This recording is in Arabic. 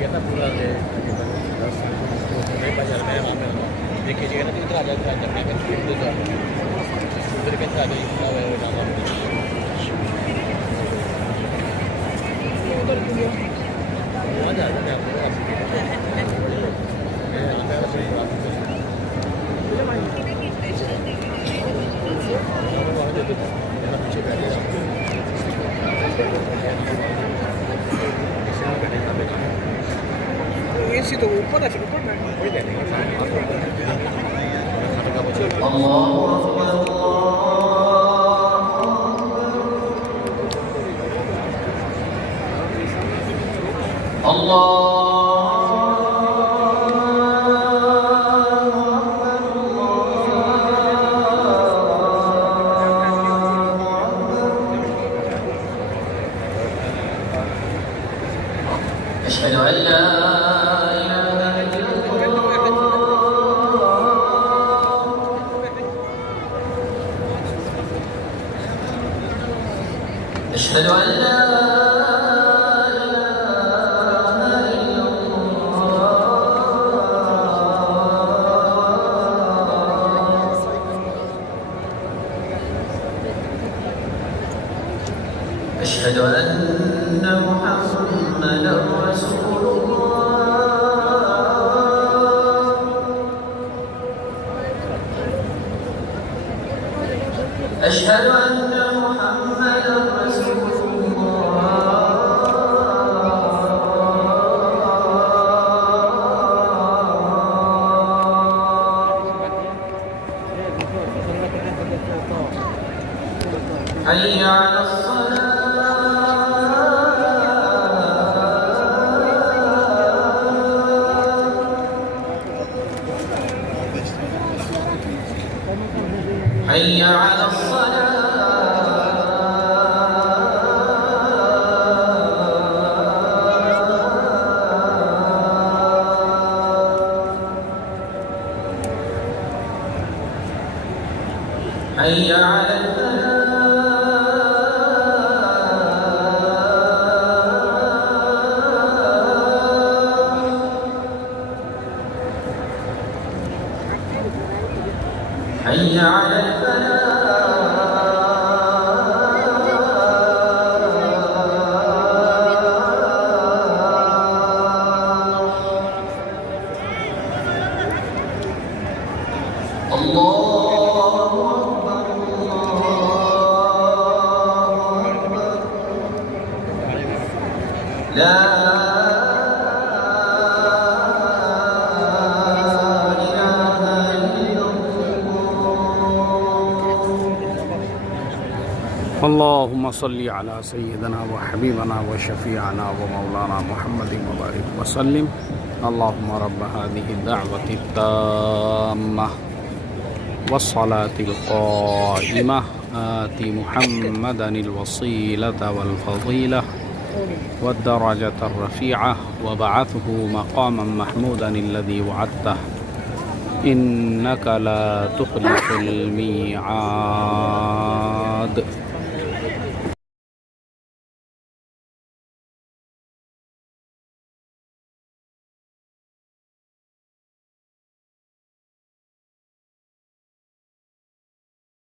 गया ना पूरा नहीं बाजार में वहाँ पे देखिएगा ना तो इधर आ जाएगा उधर कैसे आ जाए इतना वहाँ जा रहा पीछे बैठे एसी तो ऊपर है फिर ऊपर बैठना أشهد أن لا إله إلا الله أشهد أن لا أشهد أن محمدا رسول الله أشهد أن محمدا رسول الله حي على الصلاة حي على الصلاة حي على الفلاح حي على الفلاح الله أكبر الله أكبر لا اللهم صل على سيدنا وحبيبنا وشفيعنا ومولانا محمد وبارك وسلم اللهم رب هذه الدعوة التامة والصلاة القائمة آت محمدا الوسيلة والفضيلة والدرجة الرفيعة وبعثه مقاما محمودا الذي وعدته إنك لا تخلف الميعاد